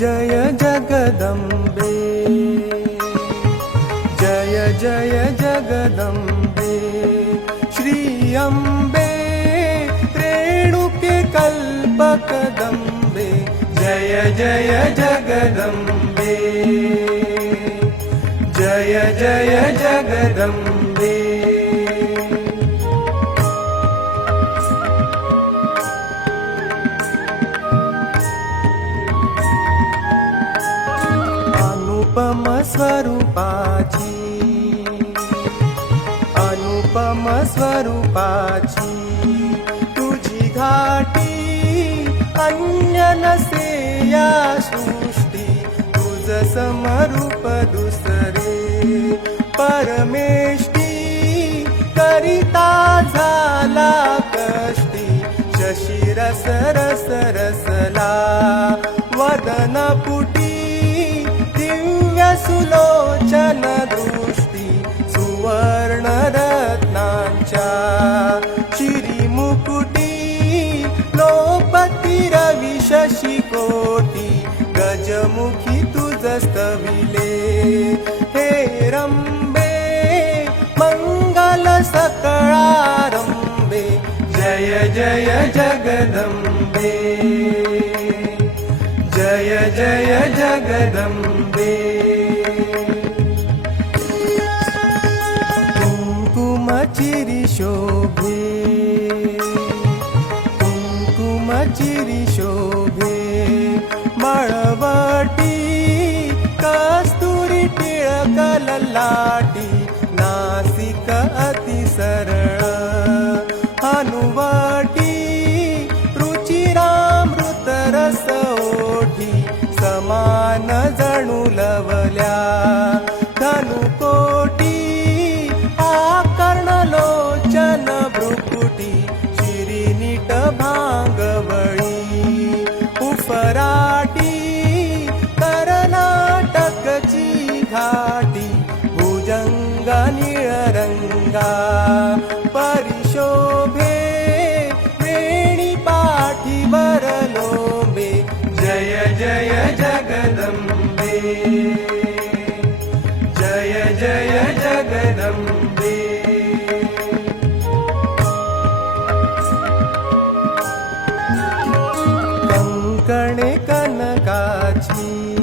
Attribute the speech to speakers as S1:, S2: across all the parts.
S1: जय जगदम्बे जय जय जगदम्बे श्री अम्बे रेणुके कल्पकदम्बे जय जय जगदम्बे जय जय जगदम्बे अनुपम स्वरूपाची. अनुपम स्वरूपाची. तुझी घाटी अन्य नसे या सृष्टी. तुझ समरूप दुसरे. परमेष्टी करिता झाला कष्टी. शशी रस रस रसला. वदन पुटी सुलोचन सुलोचनदोष्टि सुवर्णरत्नाञ्च चिरिमुकुटी गोपतिरविशिकोटि गजमुखि तुजस्तविले। हे रम्बे मङ्गलसकलारम्बे जय जय जगदम्बे। जय जय जगदम्बे। शोभे। कुङ्कुमचिरि शोभे। शोगे मस्तूरि टिळकललाट कंकणे कनकाची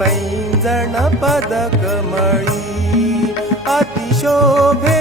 S1: पैंजण पदकमळी अतिशोभे